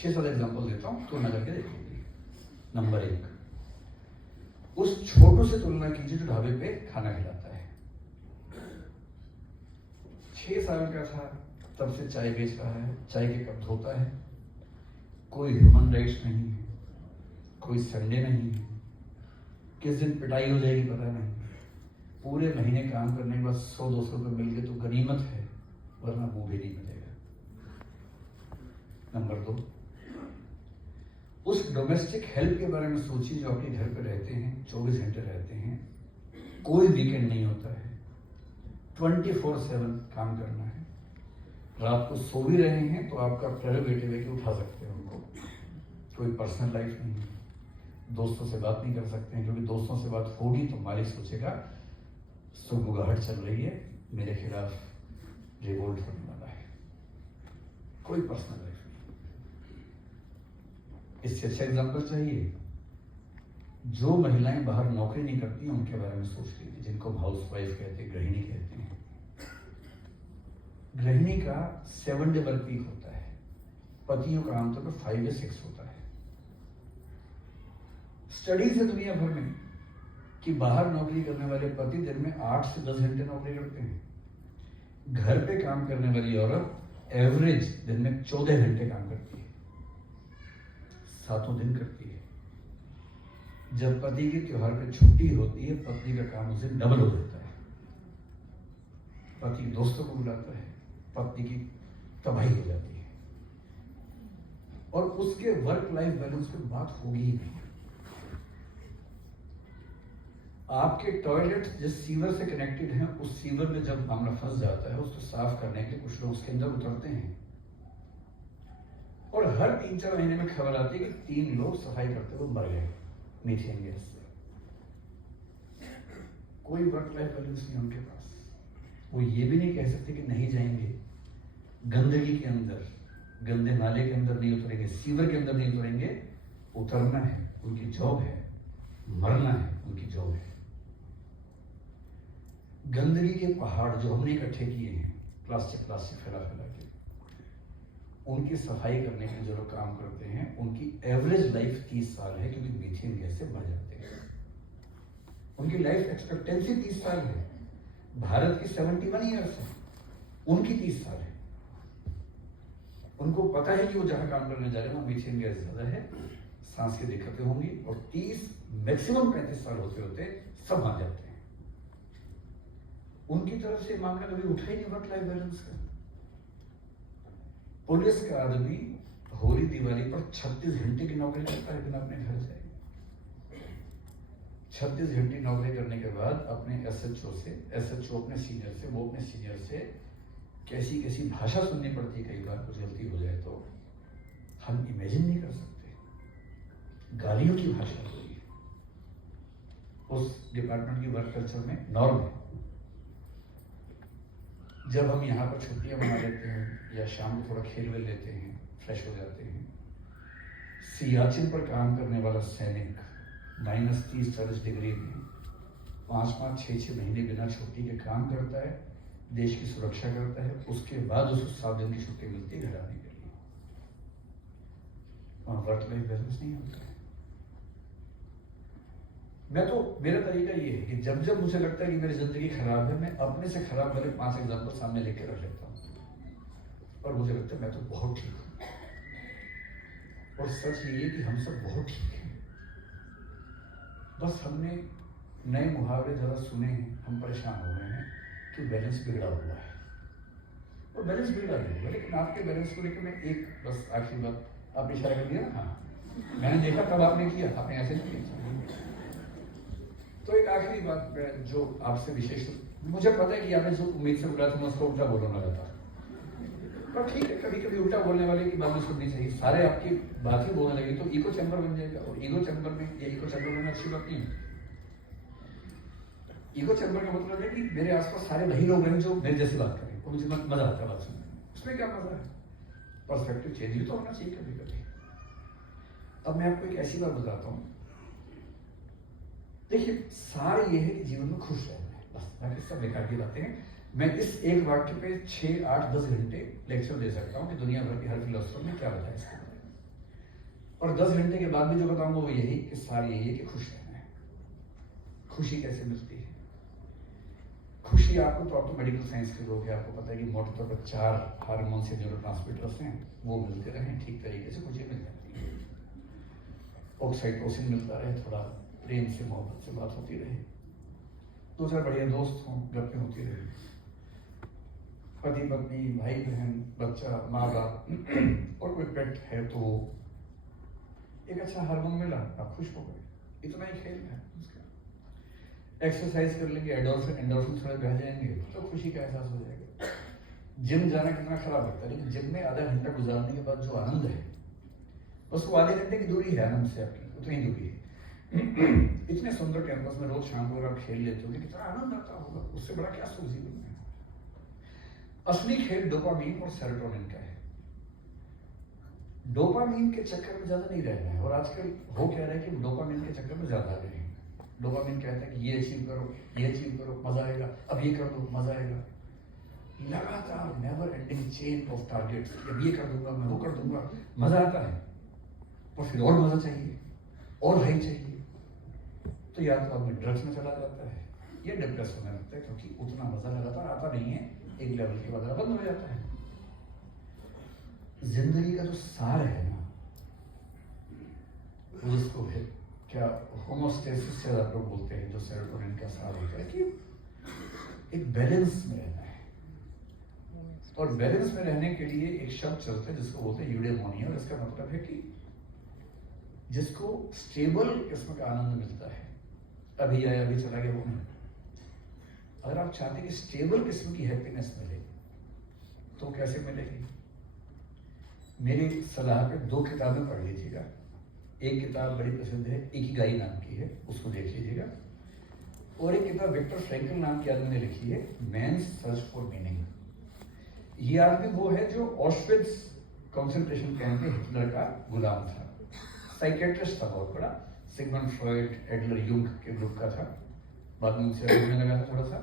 6-7 example देता हूँ, तुलना करके देखिए। नंबर 1, उस छोटू से तुलना कीजिए जो ढाबे पे खाना खिलाता है। 6 साल का था तब से चाय बेच रहा है, चाय के कप धोता है, कोई ह्यूमन राइट्स नहीं है, कोई संडे नहीं है, किस दिन पिटाई हो जाएगी पता नहीं, पूरे महीने काम करने के बाद 100-200 रुपये मिल गए तो गनीमत है, वरना वो भी नहीं मिलेगा। नंबर 2, उस डोमेस्टिक हेल्प के बारे में सोचिए जो अपने घर पे रहते हैं, 24 घंटे रहते हैं, कोई वीकेंड नहीं होता है, 24/7 काम करना है, रात को सो भी रहे हैं तो आपका प्रेरोगेटिव है कि उठा सकते हैं उनको, कोई पर्सनल लाइफ नहीं है, दोस्तों से बात नहीं कर सकते हैं, क्योंकि दोस्तों से बात होगी तो मालिक सोचेगा सुगबुगाहट चल रही है, मेरे खिलाफ रिवोल्ट होने वाला है। कोई पर्सनल लाइफ नहीं। इससे अच्छा एग्जाम्पल चाहिए, जो महिलाएं बाहर नौकरी नहीं करती हैं उनके बारे में सोच लीजिए, जिनको हाउस वाइफ कहते हैं, गृहिणी कहते हैं। गृहिणी का 7 डे वर्क वीक होता है, पतियों का आमतौर पर 5 या 6 होता है। स्टडीज है दुनिया भर में कि बाहर नौकरी करने वाले पति दिन में 8 से 10 घंटे नौकरी करते हैं, घर पे काम करने वाली औरत एवरेज दिन में 14 घंटे काम करती है, 7 दिन करती है। जब पति के त्योहार पे छुट्टी होती है, पत्नी का काम उस दिन डबल हो जाता है, पति दोस्तों को बुलाता है, पत्नी की तबाही हो जाती है, और उसके वर्क लाइफ बैलेंस पे बात होगी ही नहीं। आपके टॉयलेट जिस सीवर से कनेक्टेड हैं, उस सीवर में जब मामला फंस जाता है, उसको साफ करने के लिए कुछ लोग उसके अंदर उतरते हैं, और हर 3-4 महीने में खबर आती है कि 3 लोग सफाई करते हुए मर गए मीथेन गैस से। कोई वर्क लाइफ बैलेंस नहीं उनके पास। वो ये भी नहीं कह सकते कि नहीं जाएंगे गंदगी के अंदर, गंदे नाले के अंदर नहीं उतरेंगे, सीवर के अंदर नहीं उतरेंगे, उतरना है उनकी जॉब है, मरना है उनकी जॉब है। गंदगी के पहाड़ जो हमने इकट्ठे किए हैं, प्लास्टिक फैला के, उनकी सफाई करने के जो लोग काम करते हैं, उनकी एवरेज लाइफ 30 साल है, क्योंकि मीथेन गैस से मर जाते हैं। उनकी लाइफ एक्सपेक्टेंसी 30 साल है। भारत की 71 ईयर्स है, उनकी 30 साल है। उनको पता है कि वो जहां काम करने जा रहे हैं वहां मीथेन गैस ज्यादा है, सांस की दिक्कतें होंगी, और 30 मैक्सिमम 35 साल होते होते सब आ जाते हैं। उनकी तरफ से मामला कभी उठा ही नहीं वर्क लाइफ बैलेंस का। पुलिस का आदमी होली दिवाली पर 36 घंटे की नौकरी करता है बिना अपने घर जाए। 36 घंटे नौकरी करने के बाद अपने एसएचओ अपने सीनियर से, वो अपने सीनियर से कैसी कैसी भाषा सुननी पड़ती है, कई बार कुछ गलती हो जाए तो हम इमेजिन नहीं कर सकते। गालियों की भाषा होती है उस डिपार्टमेंट की वर्क कल्चर में, नॉर्म है। जब हम यहाँ पर छुट्टियां मना लेते हैं या शाम को थोड़ा खेल वेल लेते हैं, फ्रेश हो जाते हैं, सियाचिन पर काम करने वाला सैनिक -30-40 डिग्री में 5-5, 6-6 महीने बिना छुट्टी के काम करता है, देश की सुरक्षा करता है, उसके बाद उसको 7 दिन की छुट्टी मिलती है घर आने के लिए। वहाँ वर्क लाइफ बैलेंस नहीं होता है। मेरा तरीका ये है कि जब जब मुझे लगता है कि मेरी जिंदगी खराब है, मैं अपने से खराब वाले 5 एग्जाम्पल सामने लेके रख लेता हूँ, और मुझे लगता है मैं तो बहुत ठीक हूँ। और सच ये है कि हम सब बहुत ठीक हैं, बस हमने नए मुहावरे ज़रा सुने हैं, हम परेशान हो गए हैं कि बैलेंस बिगड़ा हुआ है। और बैलेंस बिगड़ा नहीं हुआ, लेकिन आपके बैलेंस को लेकर मैं एक बस आखिरी बात, आपने इशारा कर दिया ना, हाँ मैंने देखा तब आपने किया, आपने ऐसे नहीं किया। तो एक आखिरी बात जो आपसे विशेष, मुझे पता है कि आपने जो उम्मीद से बोला था मैं उसको उल्टा बोलने वाला था, पर ठीक है, कभी कभी उल्टा बोलने वाले की बात सुननी चाहिए। सारे आपकी बात ही बोलने लगे तो इको चैम्बर बन जाएगा, और इको चैम्बर में अच्छी बात नहीं है। इको चैम्बर का मतलब है कि मेरे आसपास सारे वही लोग हैं जो मेरे जैसी बात करें, तो मुझे मजा आता है बात सुनने में। उसमें क्या मजा है? पर्सपेक्टिव चेंज भी तो होना चाहिए कभी कभी। अब मैं आपको एक ऐसी बात बताता हूँ, देखिए सार ये है कि जीवन में खुश रहना है, बस बाकी सब बेकार की बातें हैं। मैं इस एक वाक्य पे 6, 8, 10 घंटे लेक्चर दे सकता हूँ कि दुनिया भर के हर फिलोसफर ने क्या बताया इसके बारे में। और 10 घंटे के बाद भी जो बताऊंगा वो यही कि सार यही है कि खुश रहना है। खुशी कैसे मिलती है? खुशी आपको तो, आप तो मेडिकल साइंस के लोग हैं, आपको पता है कि मोटे तौर पर 4 हार्मोन से न्यूरोट्रांसमीटर्स हैं, वो मिलते रहें ठीक तरीके से खुशी मिल जाती है। ऑक्सीटोसिन मिलता रहे, थोड़ा प्रेम से मोहब्बत से बात होती रहे, 2-4 बढ़िया दोस्त हों, गप्पें होती रहे, पति पत्नी भाई बहन बच्चा माँ बाप और कोई पेट है तो एक अच्छा हार्मोन मिला, आप खुश हो गए, इतना ही खेल है उसका। एक्सरसाइज कर लेंगे, एंडोर्फिन थोड़े बह जाएंगे तो खुशी का एहसास हो जाएगा। जिम जाना कितना खराब लगता है, लेकिन जिम में आधा घंटा गुजारने के बाद जो आनंद है, बस वो आधे घंटे की दूरी है आनंद से, आपकी उतनी दूरी है। इतने सुंदर कैंपस में रोज शाम को अगर आप खेल लेते हो तो कितना आनंद आता होगा, उससे बड़ा क्या सुख जीवन में। असली खेल डोपामीन और सेरोटोनिन का है। डोपामीन के चक्कर में ज्यादा नहीं रहना है, और आजकल हो क्या रहा है कि डोपामीन के चक्कर में ज्यादा आ रहे हैं। डोपामीन कहता है कि ये अचीव करो मजा आएगा, अब ये कर दो मजा आएगा, लगातार never ending chain of targets, अब ये कर दूंगा मैं वो कर दूंगा, मजा आता है और फिर और मजा चाहिए और हाई चाहिए, तो या तो आदमी ड्रग्स में चला जाता है या डिप्रेस होने लगता है, क्योंकि उतना मजा लगातार आता नहीं है, एक लेवल के बाद बंद हो जाता है। जिंदगी का जो सार है ना, जिसको है क्या होमोस्टेसिस से आप लोग बोलते हैं, जो सेरोटोनिन का सार होता है कि एक बैलेंस में रहना है, और बैलेंस में रहने के लिए एक शब्द चलता है जिसको बोलते हैं यूडेमोनिया, और इसका मतलब है कि जिसको स्टेबल किस्म का आनंद मिलता है, अभी आया अभी चला गया वो नहीं। अगर आप चाहते हैं कि स्टेबल किस्म की हैप्पीनेस मिले तो कैसे मिलेगी? मेरी सलाह पे 2 किताबें पढ़ लीजिएगा। एक किताब बड़ी प्रसिद्ध है, इकिगाई नाम की है, उसको देख लीजिएगा, और एक किताब विक्टर फ्रैंकल नाम के आदमी ने लिखी है, मैन्स सर्च फॉर मीनिंग। ये आदमी वो है जो ऑश्विट्ज़ कंसंट्रेशन कैंप में हिटलर का गुलाम था, साइकेट्रिस्ट था बहुत बड़ा, सिगमंड फ्रॉइड, एडलर यूंग के ग्रुप का था, बाद में उनसे होने लगा था थोड़ा सा,